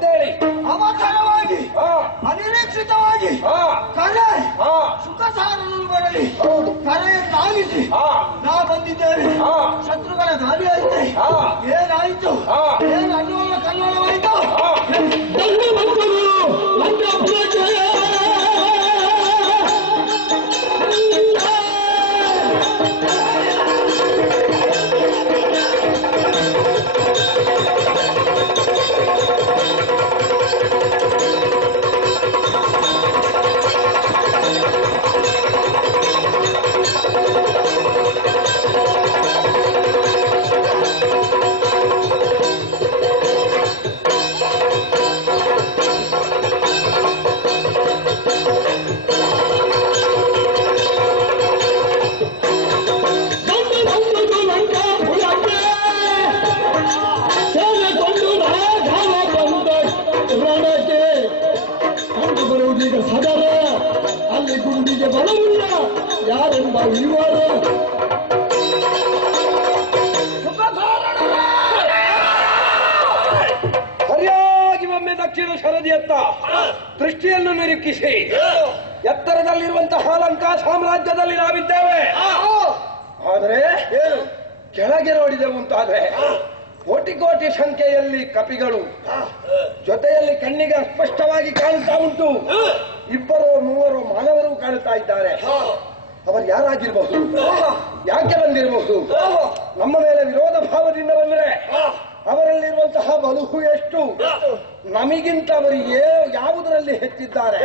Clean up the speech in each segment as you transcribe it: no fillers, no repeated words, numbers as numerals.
ಅಂತೇಳಿ ಅವಸರವಾಗಿ ಅನಿರೀಕ್ಷಿತವಾಗಿ ಕರೆ ಸುಖ ಸಾರಲು ಬರಲಿ ಕರೆಯನ್ನು ಆಗಿಸಿ ನಾ ಬಂದಿದ್ದೇವೆ. ಶತ್ರುಗಳ ದಾಳಿ ಆಯ್ತೆ, ಏನಾಯ್ತು, ಏನು ಅನ್ನೋಲ್ಲ ಕನ್ನಡವಾಯ್ತು. ಸರಿಯಾಗಿ ಒಮ್ಮೆ ದಕ್ಷಿಣ ಶರದಿಯತ್ತ ದೃಷ್ಟಿಯನ್ನು ನಿರೀಕ್ಷಿಸಿ ಎತ್ತರದಲ್ಲಿರುವಂತಹ ಲಂಕಾ ಸಾಮ್ರಾಜ್ಯದಲ್ಲಿ ನಾವಿದ್ದೇವೆ. ಆದರೆ ಕೆಳಗೆ ನೋಡಿದೆವು ಅಂತಾದ್ರೆ ಕೋಟಿ ಕೋಟಿ ಸಂಖ್ಯೆಯಲ್ಲಿ ಕಪಿಗಳು ಜೊತೆಯಲ್ಲಿ ಕಣ್ಣಿಗೆ ಸ್ಪಷ್ಟವಾಗಿ ಕಾಣುತ್ತಾ ಉಂಟು. ಇಬ್ಬರು ಮೂವರು ಮಾನವರು ಕಾಣುತ್ತಾ ಇದ್ದಾರೆ. ಅವರು ಯಾರಾಗಿರಬಹುದು, ಯಾಕೆ ಬಂದಿರಬಹುದು? ನಮ್ಮ ಮೇಲೆ ವಿರೋಧ ಭಾವದಿಂದ ಬಂದರೆ ಅವರಲ್ಲಿರುವಂತಹ ಬಲುಹು ಎಷ್ಟು, ನಮಗಿಂತ ಅವರು ಯಾವುದರಲ್ಲಿ ಹೆಚ್ಚಿದ್ದಾರೆ,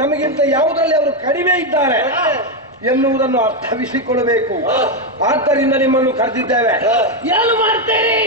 ನಮಗಿಂತ ಯಾವುದರಲ್ಲಿ ಅವರು ಕಡಿಮೆ ಇದ್ದಾರೆ ಎನ್ನುವುದನ್ನು ಅರ್ಥವಿಸಿಕೊಳ್ಳಬೇಕು. ಆದ್ದರಿಂದ ನಿಮ್ಮನ್ನು ಕರೆದಿದ್ದೇವೆ. ಏನು ಮಾಡ್ತೀರಿ?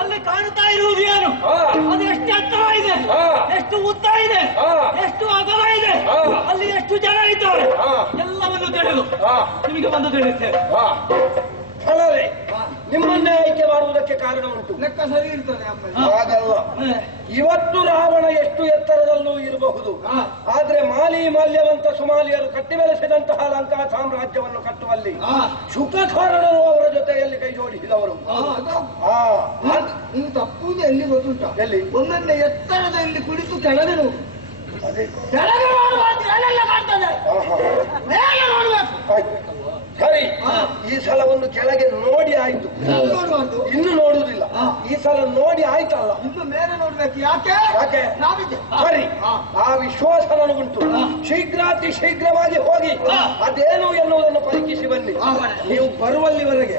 ಅಲ್ಲಿ ಕಾಣುತ್ತಾ ಇರುವುದು ಏನು? ಅದು ಎಷ್ಟು ಎತ್ತರ ಇದೆ, ಎಷ್ಟು ಉದ್ದ ಇದೆ, ಎಷ್ಟು ಅಗಲ ಇದೆ, ಅಲ್ಲಿ ಎಷ್ಟು ಜನ ಇದ್ದಾರೆ ಎಲ್ಲವನ್ನು ತಿಳಿದು ನಿಮಗೆ ಬಂದು ತಿಳಿಸ್ತೇವೆ. ಫಲವೇ ನಿಮ್ಮನ್ನೇ ಆಯ್ಕೆ ಮಾಡುವುದಕ್ಕೆ ಕಾರಣ ಉಂಟು. ಲೆಕ್ಕ ಸರಿ ಇರ್ತದೆ. ಹಾಗಲ್ಲ, ಇವತ್ತು ರಾವಣ ಎಷ್ಟು ಎತ್ತರದಲ್ಲೂ ಇರಬಹುದು, ಆದ್ರೆ ಮಾಲ್ಯವಂತ ಸುಮಾಲಿಯರು ಕಟ್ಟಿ ಬೆಳೆಸಿದಂತಹ ಲಂಕಾ ಸಾಮ್ರಾಜ್ಯವನ್ನು ಕಟ್ಟುವಲ್ಲಿ ಶುಕಕಾರಣರು ಅವರ ಜೊತೆಯಲ್ಲಿ ಕೈ ಜೋಡಿಸಿದವರು. ನೀವು ತಪ್ಪುವುದು ಎಲ್ಲಿ ಗೊತ್ತುಂಟ? ಎಲ್ಲಿ? ಒಂದೊಂದೇ ಎತ್ತರದಲ್ಲಿ ಕುಳಿತು ಕೆಳಗೆ ನೋಡು. ಕೆಳಗೆ ನೋಡುವಂತೆ ಏನೆಲ್ಲ ಕಾಣ್ತದೆ, ಮೇಲೆ ನೋಡ್ಬೇಕು. ಸರಿ, ಈ ಸಲ ಒಂದು ಕೆಳಗೆ ನೋಡಿ ಆಯ್ತು, ಇನ್ನು ನೋಡುವುದಿಲ್ಲ. ಈ ಸಲ ನೋಡಿ ಆಯ್ತಲ್ಲ, ಇನ್ನು ಮೇಲೆ ನೋಡ್ಬೇಕು. ಯಾಕೆ? ಯಾಕೆ? ನಾವಿದ್ದೆ. ಸರಿ, ಆ ವಿಶ್ವಾಸ ನನಗುಂಟು. ಶೀಘ್ರಾತಿ ಶೀಘ್ರವಾಗಿ ಹೋಗಿ ಅದೇನು ಎನ್ನುವುದನ್ನು ಪರೀಕ್ಷಿಸಿ ಬನ್ನಿ. ನೀವು ಬರುವಲ್ಲಿವರೆಗೆ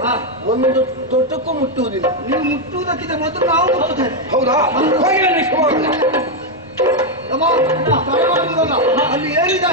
ಒಂದೊಂದು ದೊಡ್ಡಕ್ಕೂ ಮುಟ್ಟುವುದಿಲ್ಲ. ನೀವು ಮುಟ್ಟುವುದಕ್ಕಿಂತ ಮೊದಲು ನಾವು ಮುಟ್ಟುತ್ತೇವೆ. ಹೌದಾ? ಹೋಗಿ ಬನ್ನಿ. ಅಲ್ಲಿ ಏನಿದೆ